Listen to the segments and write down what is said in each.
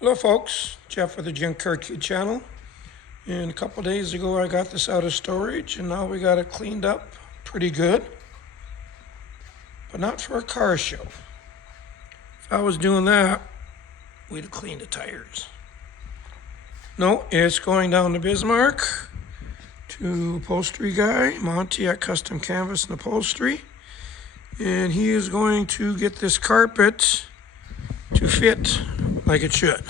Hello folks, Jeff with the Jim Kirkwood channel. And a couple days ago I got this out of storage and now we got it cleaned up pretty good. But not for a car show. If I was doing that, we'd have cleaned the tires. No, it's going down to Bismarck to upholstery guy, Monty at Custom Canvas and Upholstery. And he is going to get this carpet to fit like it should.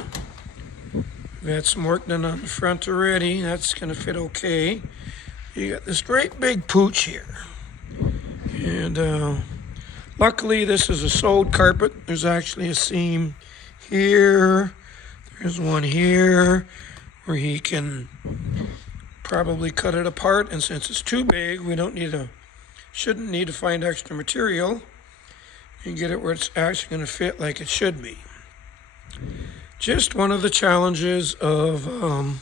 We've had some work done on the front already. That's going to fit okay. You got this great big pooch here. And luckily this is a sewed carpet. There's actually a seam here. There's one here where he can probably cut it apart. And since it's too big, we shouldn't need to find extra material and get it where it's actually going to fit like it should be. Just one of the challenges of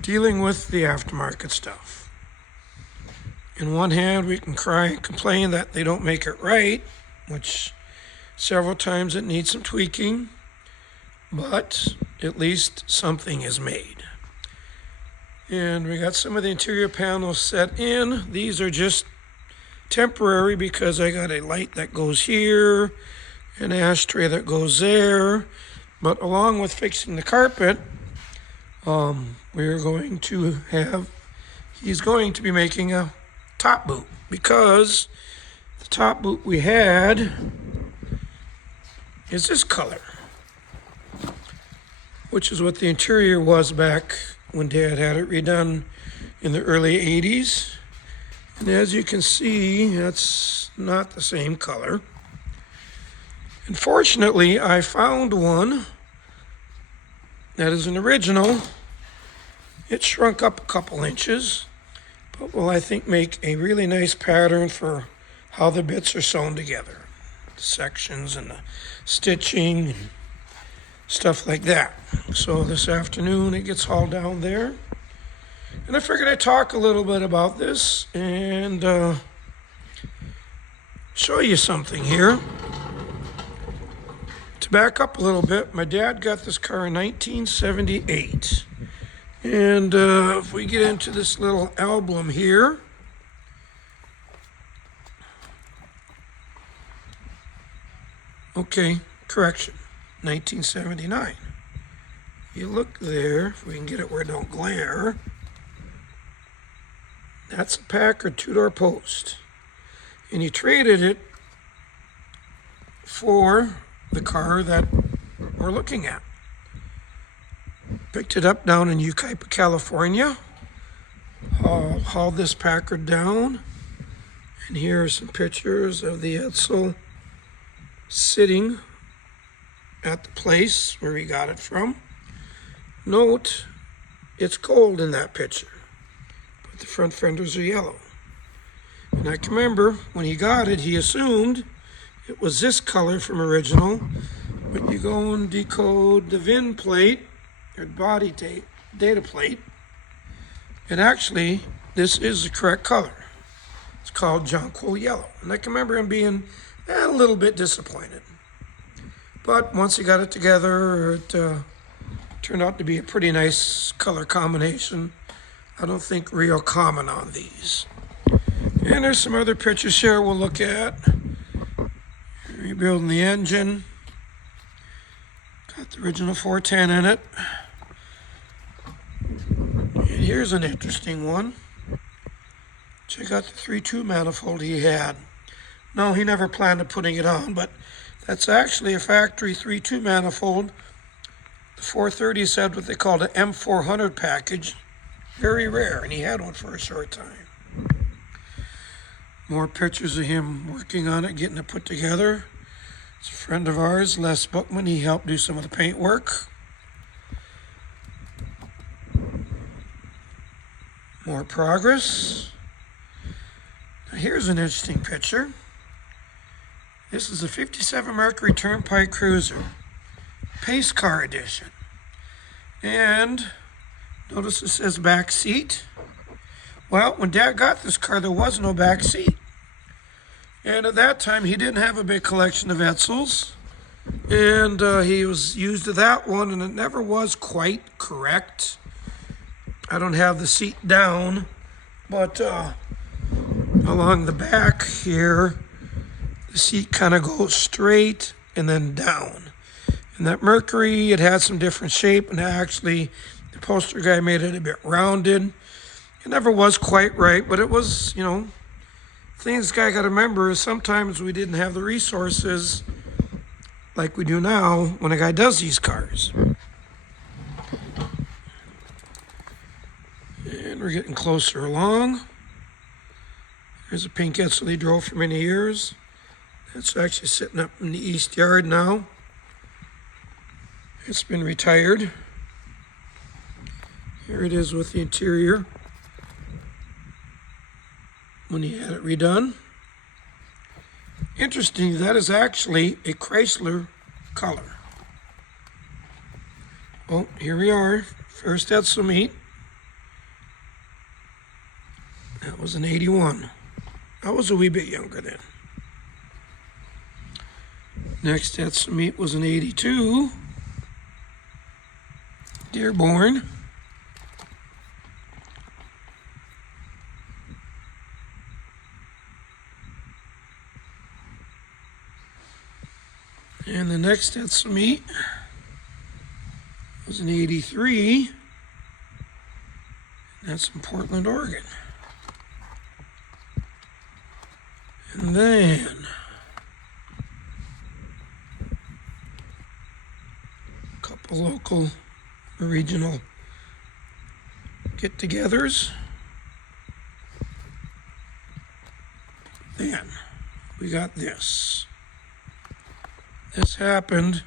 dealing with the aftermarket stuff. In one hand, we can cry and complain that they don't make it right, which several times it needs some tweaking, but at least something is made. And we got some of the interior panels set in. These are just temporary because I got a light that goes here, an ashtray that goes there. But along with fixing the carpet, he's going to be making a top boot, because the top boot we had is this color, which is what the interior was back when Dad had it redone in the early 80s. And as you can see, that's not the same color. Unfortunately, I found one that is an original. It shrunk up a couple inches, but will, I think, make a really nice pattern for how the bits are sewn together. The sections and the stitching and stuff like that. So this afternoon it gets hauled down there. And I figured I'd talk a little bit about this and show you something here. To back up a little bit, my dad got this car in 1978. And if we get into this little album here, okay, correction, 1979. You look there, if we can get it where it don't glare, that's a Packard two-door post. And he traded it for the car that we're looking at. Picked it up down in Yucaipa, California. Hauled this Packard down. And here are some pictures of the Edsel sitting at the place where he got it from. Note, it's gold in that picture, but the front fenders are yellow. And I can remember when he got it, he assumed it was this color from original, but you go and decode the VIN plate, or body data plate, and actually, this is the correct color. It's called Jonquil Yellow. And I can remember him being a little bit disappointed. But once he got it together, it turned out to be a pretty nice color combination. I don't think real common on these. And there's some other pictures here we'll look at. Rebuilding the engine. Got the original 410 in it. And here's an interesting one. Check out the 3.2 manifold he had. No, he never planned on putting it on, but that's actually a factory 3.2 manifold. The 430 said what they called an M400 package. Very rare, and he had one for a short time. More pictures of him working on it, getting it put together. It's a friend of ours, Les Bookman. He helped do some of the paint work. More progress. Now here's an interesting picture. This is a 57 Mercury Turnpike Cruiser, Pace Car Edition. And notice it says back seat. Well, when Dad got this car, there was no back seat. And at that time, he didn't have a big collection of Edsels. And he was used to that one, and it never was quite correct. I don't have the seat down, but along the back here, the seat kind of goes straight and then down. And that Mercury, it had some different shape, and actually the upholstery guy made it a bit rounded. It never was quite right, but it was, things guy got to remember is sometimes we didn't have the resources like we do now when a guy does these cars. And we're getting closer along. There's a pink Edsel he drove for many years. It's actually sitting up in the east yard now. It's been retired. Here it is with the interior when he had it redone. Interesting, that is actually a Chrysler color. Oh, here we are. First Edsel meet. That was an 81. I was a wee bit younger then. Next Edsel meet was an 82. Dearborn. And the next Edsel meet was an 83. That's in Portland, Oregon. And then a couple local regional get-togethers. Then we got this. This happened.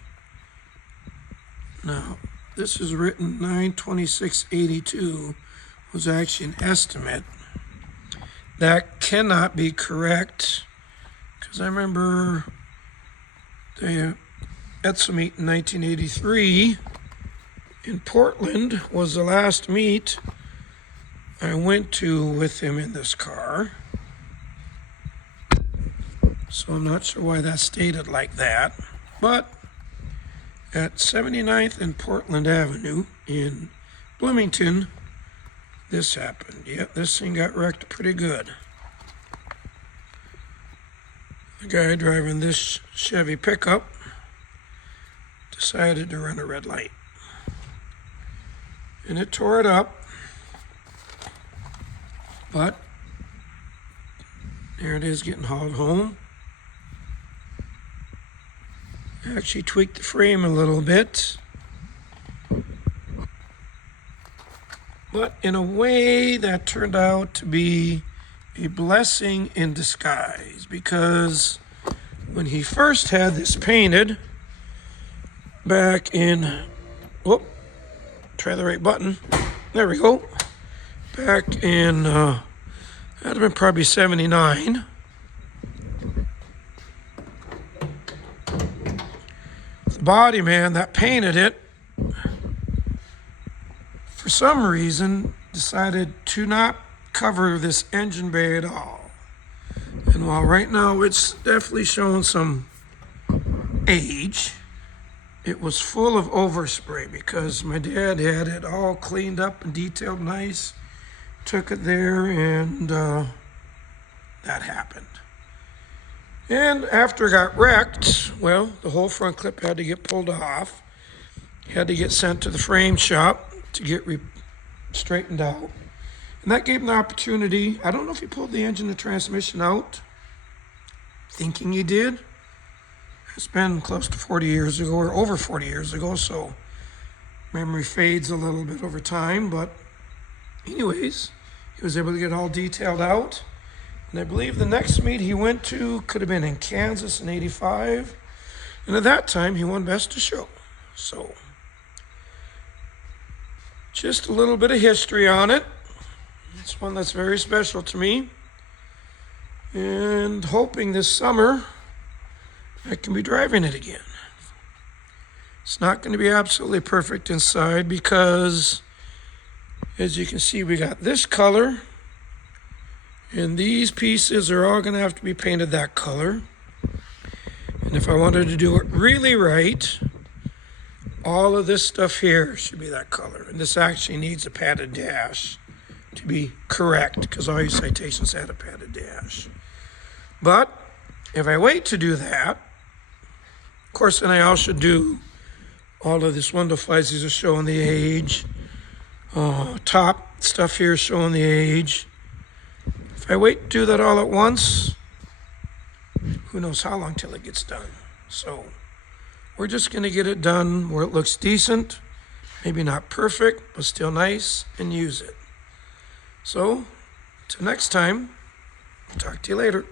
Now, this is written 9/26/82, was actually an estimate. That cannot be correct, because I remember the Edsel meet in 1983 in Portland was the last meet I went to with him in this car. So I'm not sure why that's stated like that. But at 79th and Portland Avenue in Bloomington, this happened. Yep, this thing got wrecked pretty good. The guy driving this Chevy pickup decided to run a red light. And it tore it up. But there it is getting hauled home. Actually tweaked the frame a little bit. But in a way that turned out to be a blessing in disguise, because when he first had this painted back in, try the right button. There we go. Back in, that'd have been probably 79. The body man that painted it, for some reason, decided to not cover this engine bay at all. And while right now it's definitely showing some age, it was full of overspray because my dad had it all cleaned up and detailed nice, took it there, and that happened. And after it got wrecked, well, the whole front clip had to get pulled off, had to get sent to the frame shop to get straightened out. And that gave him the opportunity. I don't know if he pulled the engine and transmission out, thinking he did. It's been close to 40 years ago, or over 40 years ago, so memory fades a little bit over time. But anyways, he was able to get it all detailed out. And I believe the next meet he went to could have been in Kansas in 85. And at that time, he won Best of Show. So just a little bit of history on it. It's one that's very special to me. And hoping this summer I can be driving it again. It's not going to be absolutely perfect inside because, as you can see, we got this color. And these pieces are all going to have to be painted that color. And And if I wanted to do it really right, all of this stuff here should be that color. And this actually needs a padded dash to be correct, because all your citations had a padded dash. But if I wait to do that, of course, then I also do all of this window flies. These are showing the age. Top stuff here is showing the age. If I wait to do that all at once, who knows how long till it gets done. So we're just going to get it done where it looks decent, maybe not perfect, but still nice, and use it. So, till next time, talk to you later.